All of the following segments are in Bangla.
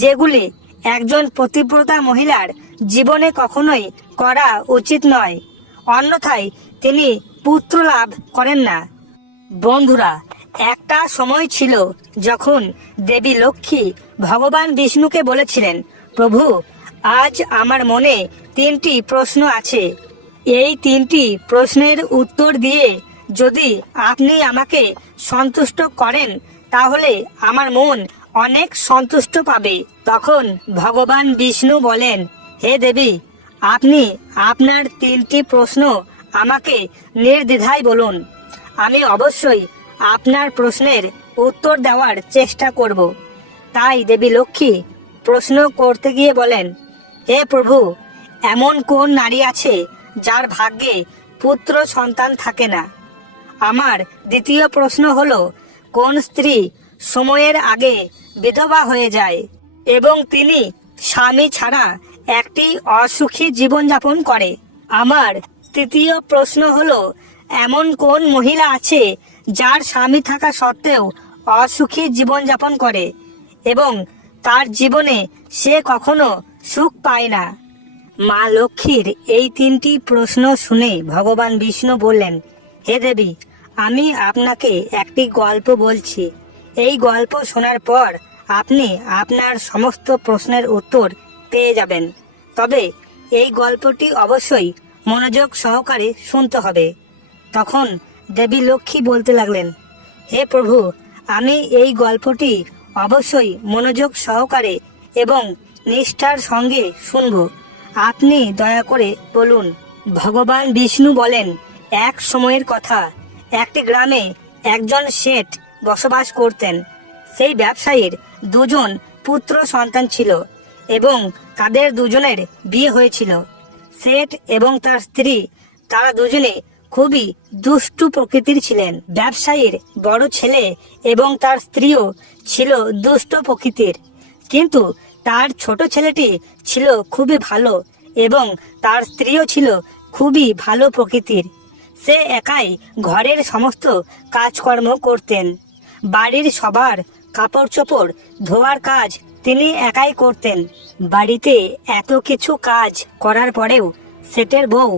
যেগুলি একজন পতিব্রতা মহিলার জীবনে কখনোই করা উচিত নয়, অন্যথায় তিনি পুত্র লাভ করেন না। বন্ধুরা, একটা সময় ছিল যখন দেবী লক্ষ্মী ভগবান বিষ্ণুকে বলেছিলেন, প্রভু, আজ আমার মনে 3টি প্রশ্ন আছে। এই 3টি প্রশ্নের উত্তর দিয়ে যদি আপনি আমাকে সন্তুষ্ট করেন তাহলে আমার মন অনেক সন্তুষ্ট পাবে। তখন ভগবান বিষ্ণু বলেন, হে দেবী, আপনি আপনার 3টি প্রশ্ন আমাকে নির্দ্বিধায় বলুন। আমি অবশ্যই আপনার প্রশ্নের উত্তর দেওয়ার চেষ্টা করব। তাই দেবী লক্ষ্মী প্রশ্ন করতে গিয়ে বলেন, হে প্রভু, এমন কোন নারী আছে যার ভাগ্যে পুত্র সন্তান থাকে না? আমার দ্বিতীয় প্রশ্ন হলো, কোন স্ত্রী সময়ের আগে বিধবা হয়ে যায় এবং তিনি স্বামী ছাড়া একটি অসুখী জীবনযাপন করে? আমার তৃতীয় প্রশ্ন হলো, এমন কোন মহিলা আছে যার স্বামী থাকা সত্ত্বেও অসুখী জীবনযাপন করে এবং তার জীবনে সে কখনো সুখ পায় না? মা লক্ষ্মীর এই 3টি প্রশ্ন শুনে ভগবান বিষ্ণু বললেন, হে দেবী, আমি আপনাকে একটি গল্প বলছি। এই গল্প শোনার পর আপনি আপনার সমস্ত প্রশ্নের উত্তর পেয়ে যাবেন। তবে এই গল্পটি অবশ্যই মনোযোগ সহকারে শুনতে হবে। তখন দেবী লক্ষ্মী বলতে লাগলেন, হে প্রভু, আমি এই গল্পটি অবশ্যই মনোযোগ সহকারে এবং নিষ্ঠার সঙ্গে শুনব। আপনি দয়া করে বলুন। ভগবান বিষ্ণু বলেন, এক সময়ের কথা, একটি গ্রামে একজন শেঠ বসবাস করতেন। সেই ব্যবসায়ীর 2জন পুত্র সন্তান ছিল এবং তাদের 2জনের বিয়ে হয়েছিল। শেঠ এবং তার স্ত্রী, তারা 2জনে খুবই দুষ্টু প্রকৃতির ছিলেন। ব্যবসায়ীর বড় ছেলে এবং তার স্ত্রীও ছিল দুষ্ট প্রকৃতির, কিন্তু তার ছোট ছেলেটি ছিল খুবই ভালো এবং তার স্ত্রীও ছিল খুবই ভালো প্রকৃতির। সে একাই ঘরের সমস্ত কাজকর্ম করতেন। বাড়ির সবার কাপড় চোপড় ধোয়ার কাজ তিনি একাই করতেন। বাড়িতে এত কিছু কাজ করার পরেও শেঠের বউ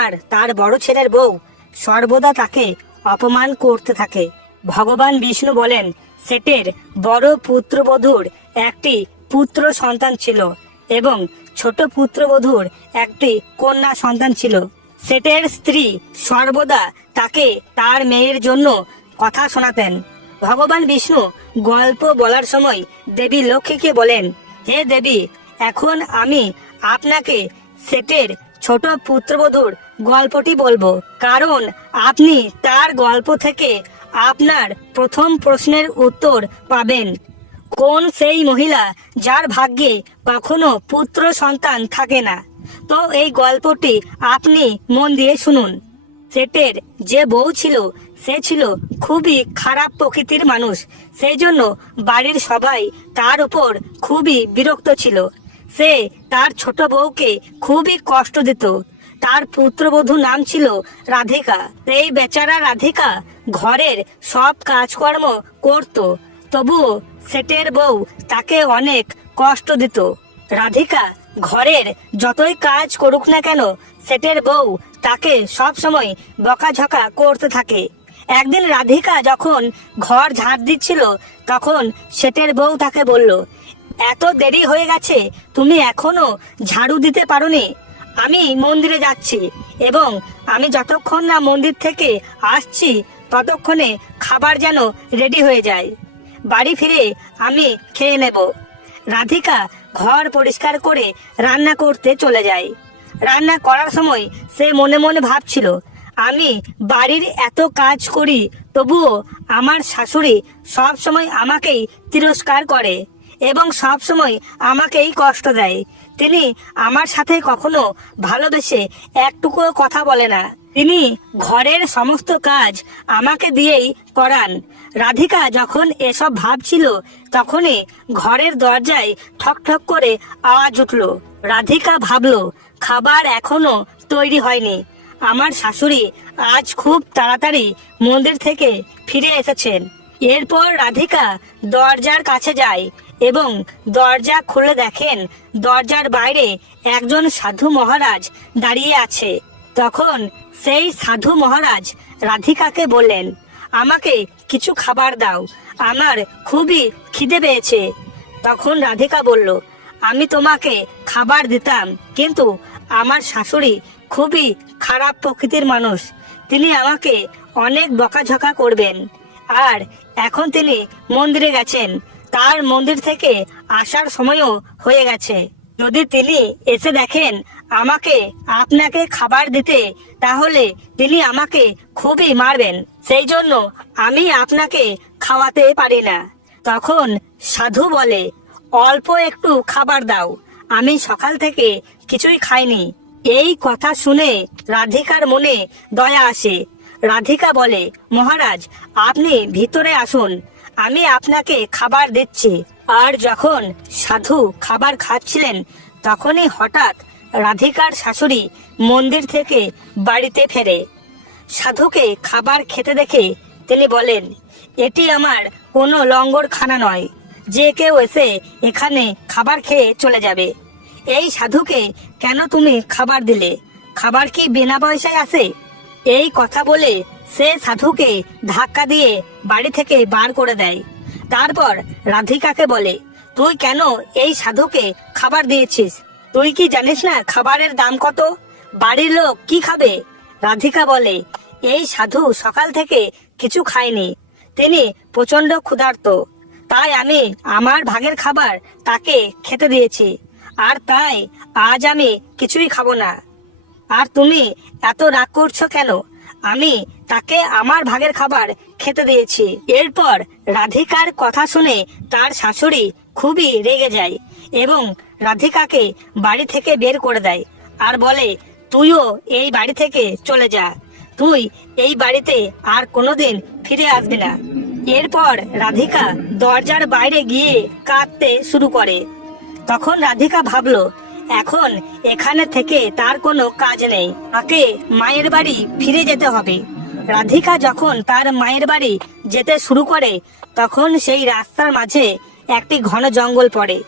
আর তার বড় ছেলের বউ সর্বদা তাকে অপমান করতে থাকে। ভগবান বিষ্ণু বলেন, শেঠের বড় পুত্রবধূর একটি পুত্র সন্তান ছিল এবং ছোট পুত্রবধূর একটি কন্যা সন্তান ছিল। শেঠের স্ত্রী সর্বদা তাকে তার মেয়ের জন্য কথা শোনাতেন। ভগবান বিষ্ণু গল্প বলার সময় দেবী লক্ষ্মীকে বলেন, হে দেবী, এখন আমি আপনাকে শেঠের ছোট পুত্রবধূর গল্পটি বলবো, কারণ আপনি তার গল্প থেকে আপনার প্রথম প্রশ্নের উত্তর পাবেন। কোন সেই মহিলা যার ভাগ্যে কখনো পুত্র সন্তান থাকে না? তো এই গল্পটি আপনি মন দিয়ে শুনুন। শেঠের যে বউ ছিল সে ছিল খুবই খারাপ প্রকৃতির মানুষ। সেই জন্য বাড়ির সবাই তার উপর খুবই বিরক্ত ছিল। সে তার ছোট বউকে খুবই কষ্ট দিত। তার পুত্রবধূ নাম ছিল রাধিকা। এই বেচারা রাধিকা ঘরের সব কাজকর্ম করত, তবুও শেঠের বউ তাকে অনেক কষ্ট দিত। রাধিকা ঘরের যতই কাজ করুক না কেন, শেঠের বউ তাকে সব সময় বকাঝকা করতে থাকে। একদিন রাধিকা যখন ঘর ঝাড় দিচ্ছিল, তখন শেঠের বউ তাকে বলল, এত দেরি হয়ে গেছে, তুমি এখনো ঝাড়ু দিতে পারোনি? আমি মন্দিরে যাচ্ছি এবং আমি যতক্ষণ না মন্দির থেকে আসছি ততক্ষণে খাবার যেন রেডি হয়ে যায়। বাড়ি ফিরে আমি খেয়ে নেব। রাধিকা ঘর পরিষ্কার করে রান্না করতে চলে যায়। রান্না করার সময় সে মনে মনে ভাবছিল, আমি বাড়ির এত কাজ করি, তবুও আমার শাশুড়ি সব সময় আমাকেই তিরস্কার করে এবং সব সময় আমাকেই কষ্ট দেয়। তিনি আমার সাথে কখনো ভালোবেসে একটুকুও কথা বলে না। তিনি ঘরের সমস্ত কাজ আমাকে দিয়েই করান। রাধিকা যখন এসব ভাবছিল, তখনই ঘরের দরজায় ঠক ঠক করে আওয়াজ উঠল। রাধিকা ভাবল, খাবার এখনো তৈরি হয়নি। আমার শাশুড়ি আজ খুব তাড়াতাড়ি মন্দির থেকে ফিরে এসেছেন। এরপর রাধিকা দরজার কাছে যায় এবং দরজা খুলে দেখেন দরজার বাইরে একজন সাধু মহারাজ দাঁড়িয়ে আছে। তখন সেই সাধু মহারাজ রাধিকাকে বললেন, আমাকে কিছু খাবার দাও, আমার খুবই খিদে পেয়েছে। তখন রাধিকা বলল, আমি তোমাকে খাবার দিতাম, কিন্তু আমার শাশুড়ি খুবই খারাপ প্রকৃতির মানুষ, তিনি আমাকে অনেক বকাঝকা করবেন। আর এখন তিনি মন্দিরে গেছেন, তার মন্দির থেকে আসার সময়ও হয়ে গেছে। যদি তিনি এসে দেখেন আমাকে আপনাকে খাবার দিতে, তাহলে তিনি আমাকে খুবই মারবেন, সেই জন্য আমি আপনাকে খাওয়াতে পারি না। তখন সাধু বলে, অল্প একটু খাবার দাও, আমি সকাল থেকে কিছুই খাইনি। এই কথা শুনে রাধিকার মনে দয়া আসে। রাধিকা বলে, মহারাজ আপনি ভিতরে আসুন, আমি আপনাকে খাবার দিচ্ছি। আর যখন সাধু খাবার খাচ্ছিলেন, তখনই হঠাৎ রাধিকার শাশুড়ি মন্দির থেকে বাড়িতে ফেরে। সাধুকে খাবার খেতে দেখে তিনি বলেন, এটি আমার কোনো লঙ্গরখানা নয় যে কেউ এসে এখানে খাবার খেয়ে চলে যাবে। এই সাধুকে কেন তুমি খাবার দিলে? খাবার কি বিনা পয়সায় আসে? এই কথা বলে সে সাধুকে ধাক্কা দিয়ে বাড়ি থেকে বার করে দেয়। তারপর রাধিকাকে বলে, তুই কেন এই সাধুকে খাবার দিয়েছিস? তুই কি জানিস না খাবারের দাম কত? বাড়ির লোক কি খাবে? রাধিকা বলে, এই সাধু সকাল থেকে কিছু খায়নি, তিনি প্রচন্ড ক্ষুধার্ত, তাই আমি আমার ভাগের খাবার তাকে খেতে দিয়েছি, আর তাই আজ আমি কিছুই খাবো না। আর তুমি এত রাগ করছো কেন? আমি তাকে আমার ভাগের খাবার খেতে দিয়েছি। এরপর রাধিকার কথা শুনে তার শাশুড়ি খুবই রেগে যায় এবং রাধিকাকে বাড়ি থেকে বের করে দেয় আর বলে, তুইও এই বাড়ি থেকে চলে যা, তুই এই বাড়িতে আর কোনোদিন ফিরে আসবি না। এরপর রাধিকা দরজার বাইরে গিয়ে কাঁদতে শুরু করে। তখন রাধিকা ভাবলো, এখন এখানে থেকে তার কোনো কাজ নেই, তাকে মায়ের বাড়ি ফিরে যেতে হবে। রাধিকা যখন তার মায়ের বাড়ি যেতে শুরু করে, তখন সেই রাস্তার মাঝে একটি ঘন জঙ্গল পড়ে।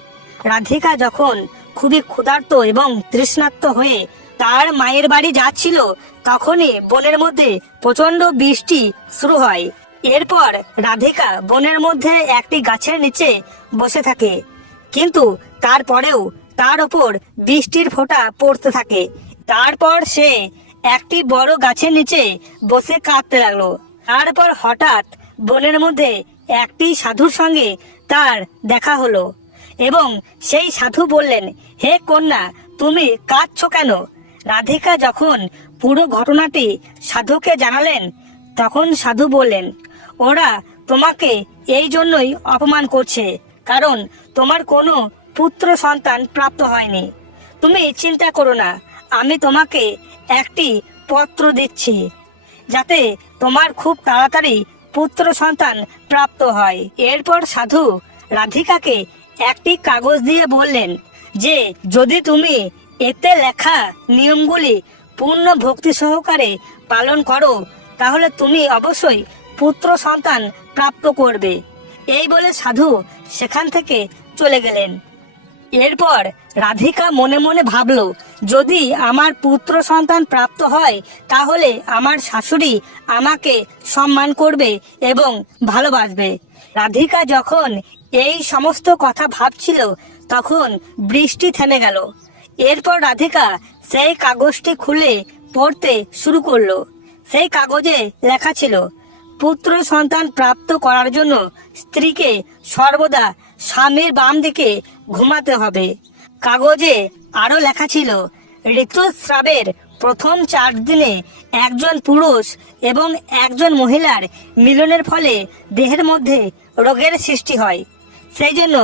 রাধিকা যখন খুবই ক্ষুধার্ত এবং তৃষ্ণার্ত হয়ে তার মায়ের বাড়ি যাচ্ছিল, তখনই বনের মধ্যে প্রচন্ড বৃষ্টি শুরু হয়। এরপর রাধিকা বনের মধ্যে একটি গাছের নিচে বসে থাকে, কিন্তু তারপরেও তার ওপর বৃষ্টির ফোঁটা পড়তে থাকে। তারপর সে একটি বড় গাছের নিচে বসে কাঁদতে লাগলো। তারপর হঠাৎ বনের মধ্যে একটি সাধুর সঙ্গে তার দেখা হলো এবং সেই সাধু বললেন, হে কন্যা, তুমি কাঁদছো কেন? রাধিকা যখন পুরো ঘটনাটি সাধুকে জানালেন, তখন সাধু বললেন, ওরা তোমাকে এই জন্যই অপমান করছে, কারণ তোমার কোনো পুত্র সন্তান প্রাপ্ত হয়নি। তুমি চিন্তা করো না, আমি তোমাকে একটি পত্র দিচ্ছি, যাতে তোমার খুব তাড়াতাড়ি পুত্র সন্তান প্রাপ্ত হয়। এরপর সাধু রাধিকাকে একটি কাগজ দিয়ে বললেন যে, যদি তুমি এতে লেখা নিয়মগুলি পূর্ণ ভক্তি সহকারে পালন করো, তাহলে তুমি অবশ্যই পুত্র সন্তান প্রাপ্ত করবে। এই বলে সাধু সেখান থেকে চলে গেলেন। এরপর রাধিকা মনে মনে ভাবলো, যদি আমার পুত্র সন্তান প্রাপ্ত হয়, তাহলে আমার শাশুড়ি আমাকে সম্মান করবে এবং ভালোবাসবে। রাধিকা যখন এই সমস্ত কথা ভাবছিল, তখন বৃষ্টি থেমে গেল। এরপর রাধিকা সেই কাগজটি খুলে পড়তে শুরু করলো। সেই কাগজে লেখা ছিল, পুত্র সন্তান প্রাপ্ত করার জন্য স্ত্রীকে সর্বদা স্বামীর বাম দিকে ঘুমাতে হবে। কাগজে আরো লেখা ছিল, ঋতুস্রাবের প্রথম 4 দিনে একজন পুরুষ এবং একজন মহিলার মিলনের ফলে দেহের মধ্যে রোগের সৃষ্টি হয়, সেই জন্য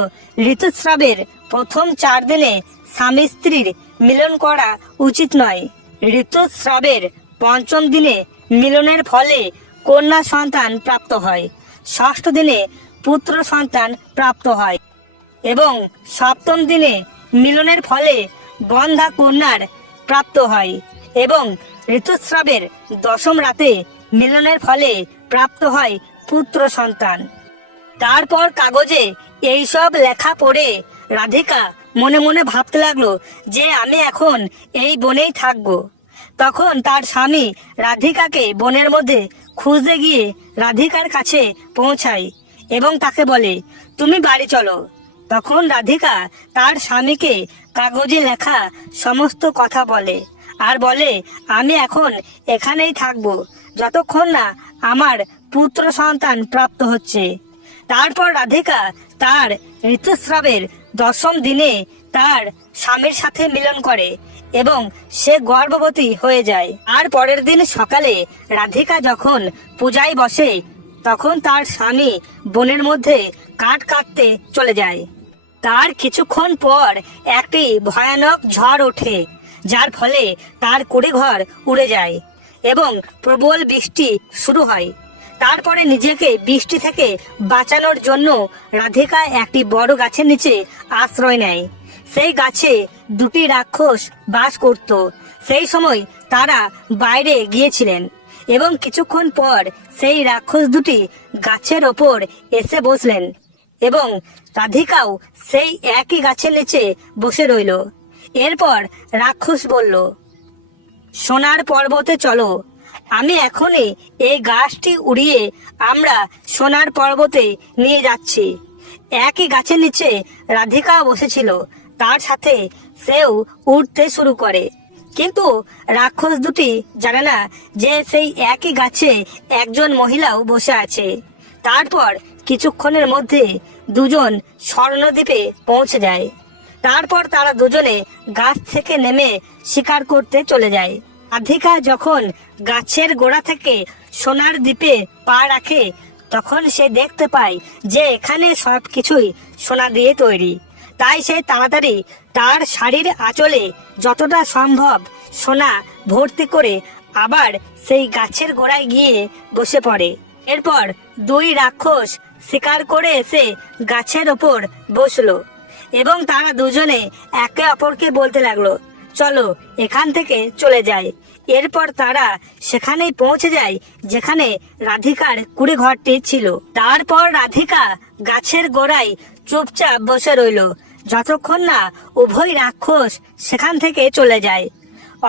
ঋতুস্রাবের প্রথম 4 দিনে স্বামী স্ত্রীর মিলন করা উচিত নয়। ঋতুস্রাবের 5ম দিনে মিলনের ফলে কন্যা সন্তান প্রাপ্ত হয়, 6ষ্ঠ দিনে পুত্র সন্তান প্রাপ্ত হয় এবং 7ম দিনে মিলনের ফলে বন্ধা কন্যার প্রাপ্ত হয় এবং ঋতুস্রাবের 10ম রাতে মিলনের ফলে প্রাপ্ত হয় পুত্র সন্তান। তারপর কাগজে এইসব লেখা পড়ে রাধিকা মনে মনে ভাবতে লাগলো যে আমি এখন এই বনেই থাকবো। তখন তার স্বামী রাধিকাকে বনের মধ্যে খুঁজতে গিয়ে রাধিকার কাছে পৌঁছায় এবং তাকে বলে, তুমি বাড়ি চলো। তখন রাধিকা তার স্বামীকে কাগজে লেখা সমস্ত কথা বলে আর বলে, আমি এখন এখানেই থাকবো যতক্ষণ না আমার পুত্র সন্তান প্রাপ্ত হচ্ছে। তারপর রাধিকা তার ঋতুস্রাবের 10ম দিনে তার স্বামীর সাথে মিলন করে এবং সে গর্ভবতী হয়ে যায়। আর পরের দিন সকালে রাধিকা যখন পূজায় বসে তখন তার স্বামী বনের মধ্যে কাঠ কাটতে চলে যায়। তার কিছুক্ষণ পর একটি ভয়ানক ঝড় ওঠে, যার ফলে তার কুড়িঘর উড়ে যায় এবং প্রবল বৃষ্টি শুরু হয়। তারপরে নিজেকে বৃষ্টি থেকে বাঁচানোর জন্য রাধিকা একটি বড় গাছের নিচে আশ্রয় নেয়। সেই গাছে 2টি রাক্ষস বাস করত। সেই সময় তারা বাইরে গিয়েছিলেন এবং কিছুক্ষণ পর সেই রাক্ষস দুটি গাছের ওপর এসে বসলেন এবং রাধিকাও সেই একই গাছের নিচে বসে রইল। এরপর রাক্ষস বলল, সোনার পর্বতে চলো, আমি এখনই এই গাছটি উড়িয়ে আমরা সোনার পর্বতে নিয়ে যাচ্ছি। একই গাছের নিচে রাধিকাও বসেছিল, তার সাথে সেও উঠতে শুরু করে। কিন্তু রাক্ষস দুটি জানে না যে সেই একই গাছে একজন মহিলাও বসে আছে। তারপর কিছুক্ষণের মধ্যে দুজন স্বর্ণদ্বীপে পৌঁছে যায়। তারপর তারা দুজনে গাছ থেকে নেমে শিকার করতে চলে যায়। রাধিকা যখন গাছের গোড়া থেকে সোনার দ্বীপে পা রাখে তখন সে দেখতে পায় যে এখানে সবকিছুই সোনা দিয়ে তৈরি। তাই সে তাড়াতাড়ি তার শাড়ির আঁচলে যতটা সম্ভব সোনা ভর্তি করে আবার সেই গাছের গোড়ায় গিয়ে বসে পড়ে। এরপর 2 রাক্ষস শিকার করে এসে গাছের ওপর বসলো এবং তারা দুজনে একে অপরকে বলতে লাগলো, চলো এখান থেকে চলে যাই। এরপর তারা সেখানেই পৌঁছে যায় যেখানে রাধিকার কুড়ি ঘরটি ছিল। তারপর রাধিকা গাছের গোড়ায় চুপচাপ বসে রইল যতক্ষণ না উভয় রাক্ষস সেখান থেকে চলে যায়।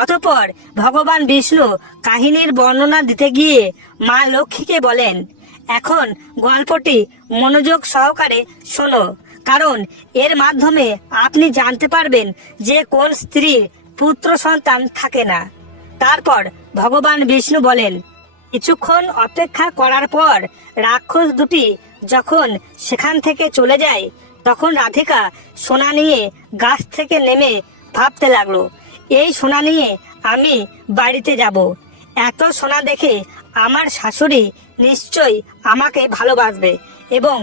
অতঃপর ভগবান বিষ্ণু কাহিনীর বর্ণনা দিতে গিয়ে মা লক্ষ্মীকে বলেন, এখন গল্পটি মনোযোগ সহকারে শোনো, কারণ এর মাধ্যমে আপনি জানতে পারবেন যে কোন স্ত্রীর পুত্র সন্তান থাকে না। তারপর ভগবান বিষ্ণু বলেন, কিছুক্ষণ অপেক্ষা করার পর রাক্ষস দুটি যখন সেখান থেকে চলে যায় তখন রাধিকা সোনা নিয়ে গাছ থেকে নেমে ভাবতে লাগলো, এই সোনা নিয়ে আমি বাড়িতে যাব। এত সোনা দেখে আমার শাশুড়ি নিশ্চয়ই আমাকে ভালোবাসবে এবং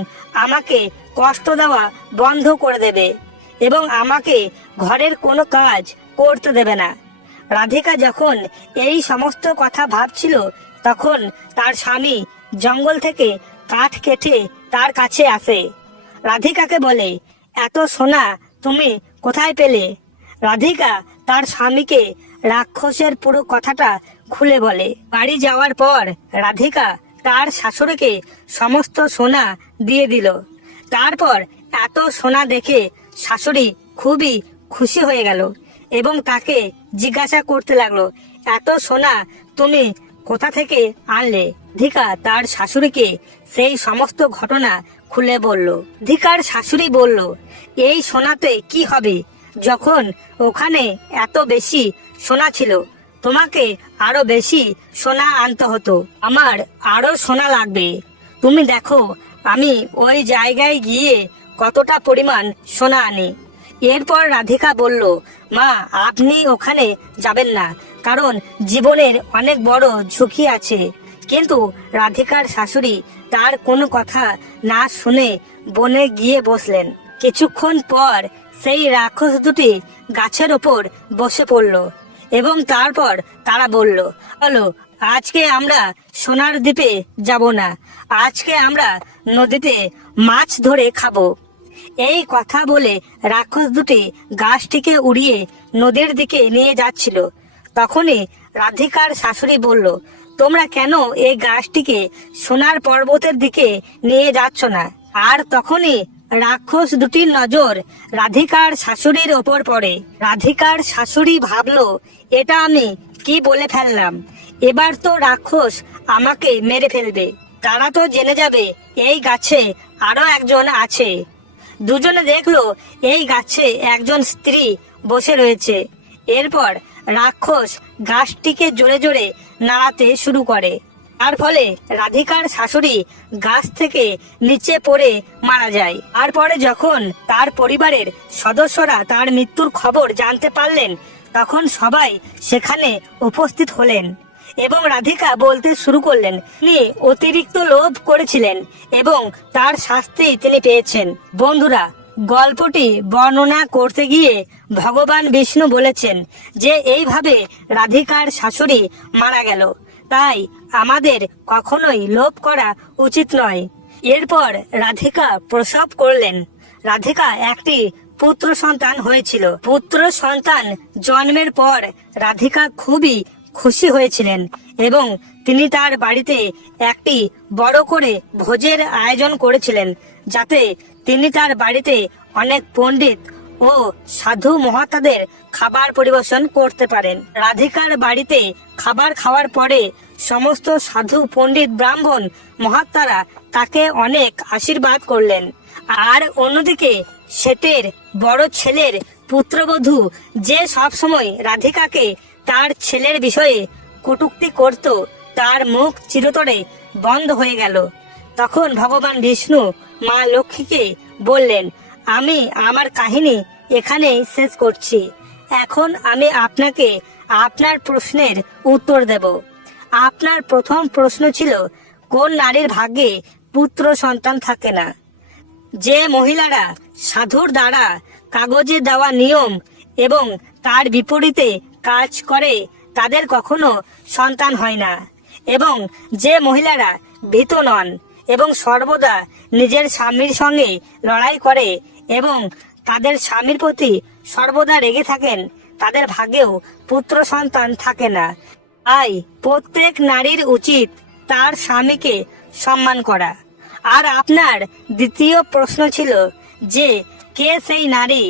আমাকে কষ্ট দেওয়া বন্ধ করে দেবে এবং আমাকে ঘরের কোনো কাজ করতে দেবে না। রাধিকা যখন এই সমস্ত কথা ভাবছিল তখন তার স্বামী জঙ্গল থেকে কাঠ কেটে তার কাছে আসে। রাধিকাকে বলে, এত সোনা তুমি কোথায় পেলে? রাধিকা তার স্বামীকে রাক্ষসের পুরো কথাটা খুলে বলে। বাড়ি যাওয়ার পর রাধিকা তার শাশুড়িকে সমস্ত সোনা দিয়ে দিল। তারপর এত সোনা দেখে শাশুড়ি খুবই খুশি হয়ে গেল এবং তাকে জিজ্ঞাসা করতে লাগলো, এত সোনা তুমি কোথা থেকে আনলে? রাধিকা তার শাশুড়িকে সেই সমস্ত ঘটনা খুলে বলল। রাধিকার শাশুড়ি বলল, এই সোনাতে কি হবে? যখন ওখানে এত বেশি সোনা ছিল তোমাকে আরো বেশি সোনা আনতে হতো। আমার আরো সোনা লাগবে। তুমি দেখো আমি ওই জায়গায় গিয়ে কতটা পরিমাণ সোনা আনি। এরপর রাধিকা বলল, মা আপনি ওখানে যাবেন না, কারণ জীবনের অনেক বড় ঝুঁকি আছে। কিন্তু রাধিকার শাশুড়ি তার কোনো কথা না শুনে বনে গিয়ে বসলেন। কিছুক্ষণ পর সেই রাক্ষস দুটি গাছের ওপর বসে পড়ল এবং তারপর তারা বলল, চলো আজকে আমরা সোনার দ্বীপে যাব না, আজকে আমরা নদীতে মাছ ধরে খাবো। এই কথা বলে রাক্ষস দুটি গাছটিকে উড়িয়ে নদীর দিকে নিয়ে যাচ্ছিল। তখনই রাধিকার শাশুড়ি বলল, তোমরা কেন এই গাছটিকে সোনার পর্বতের দিকে নিয়ে যাচ্ছ না? আর তখনই রাক্ষস দুটির নজর রাধিকার শাশুড়ির ওপর পড়ে। রাধিকার শাশুড়ি ভাবলো, এটা আমি কি বলে ফেললাম, এবার তো রাক্ষস আমাকে মেরে ফেলবে। তারা তো জেনে যাবে এই গাছে আরো একজন আছে। দুজনে দেখলো এই গাছে একজন স্ত্রী বসে রয়েছে। এরপর রাক্ষস গাছটিকে জোরে জোরে নাড়াতে শুরু করে। তার ফলে রাধিকার শাশুড়ি গাছ থেকে নিচে পড়ে মারা যায়। তারপরে যখন তার পরিবারের সদস্যরা তার মৃত্যুর খবর জানতে পারলেন, তখন সবাই সেখানে উপস্থিত হলেন এবং রাধিকা বলতে শুরু করলেন তিনি অতিরিক্ত লোভ করেছিলেন এবং তার শাস্তি তিনি পেয়েছেন। বন্ধুরা, গল্পটি বর্ণনা করতে গিয়ে ভগবান বিষ্ণু বলেছেন যে এইভাবে রাধিকার শাশুড়ি মারা গেল, তাই আমাদের কখনোই লোভ করা উচিত নয়। এরপর রাধিকা প্রসব করলেন। রাধিকা একটি পুত্র সন্তান হয়েছিল। পুত্র সন্তান জন্মের পর রাধিকা খুবই খুশি হয়েছিলেন এবং তিনি তার বাড়িতে একটি বড় করে ভোজের আয়োজন করেছিলেন, যাতে তিনি তার বাড়িতে অনেক পণ্ডিত ও সাধু মহাত্মাদের খাবার পরিবেশন করতে পারেন। রাধিকার বাড়িতে খাবার খাওয়ার পরে সমস্ত সাধু পণ্ডিত ব্রাহ্মণ মহাত্মারা তাকে অনেক আশীর্বাদ করলেন। আর অন্যদিকে শেঠের বড় ছেলের পুত্রবধূ যে সবসময় রাধিকাকে তার ছেলের বিষয়ে কটূক্তি করত, তার মুখ চিরতরে বন্ধ হয়ে গেল। তখন ভগবান বিষ্ণু মা লক্ষ্মীকে বললেন, আমি আমার কাহিনী এখানেই শেষ করছি। এখন আমি আপনাকে আপনার প্রশ্নের উত্তর দেব। আপনার প্রথম প্রশ্ন ছিল, কোন নারীর ভাগ্যে পুত্র সন্তান থাকে না? যে মহিলারা সাধুর দ্বারা কাগজে দেওয়া নিয়ম এবং তার বিপরীতে কাজ করে তাদের কখনো সন্তান হয় না। এবং যে মহিলারা ভীত নন এবং সর্বদা নিজের স্বামীর সঙ্গে লড়াই করে এবং তাদের স্বামীর প্রতি সর্বদা রেগে থাকেন, তাদের ভাগ্যেও পুত্র সন্তান থাকে না। তাই প্রত্যেক নারীর উচিত তার স্বামীকে সম্মান করা। আর আপনার দ্বিতীয় প্রশ্ন ছিল যে কে সেই নারী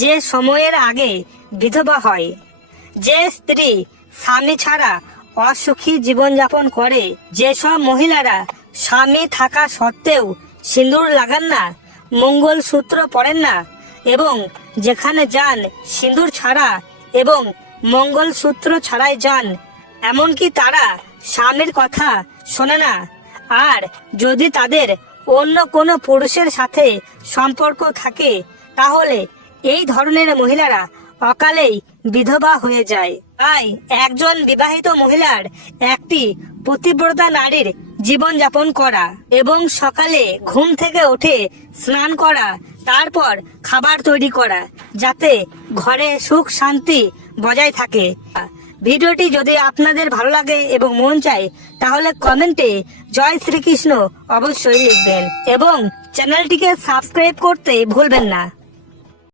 যে সময়ের আগে বিধবা হয়? যে স্ত্রী স্বামী ছাড়া অসুখী জীবনযাপন করে, যেসব মহিলারা স্বামী থাকা সত্ত্বেও সিঁদুর লাগান না, মঙ্গলসূত্র পরেন না এবং যেখানে যান সিঁদুর ছাড়া এবং মঙ্গলসূত্র ছাড়াই যান, এমনকি তারা স্বামীর কথা শোনে না। আর যদি তাদের অন্য কোনো পুরুষের সাথে সম্পর্ক থাকে, তাহলে এই ধরনের মহিলারা অকালেই বিধবা হয়ে যায়। তাই একজন বিবাহিত মহিলার একটি পতিব্রতা নারীর জীবনযাপন করা এবং সকালে ঘুম থেকে উঠে স্নান করা, তারপর খাবার তৈরি করা, যাতে ঘরে সুখ শান্তি বজায় থাকে। ভিডিওটি যদি আপনাদের ভালো লাগে এবং মন চায়, তাহলে কমেন্টে জয় শ্রীকৃষ্ণ অবশ্যই লিখবেন এবং চ্যানেলটিকে সাবস্ক্রাইব করতে ভুলবেন না।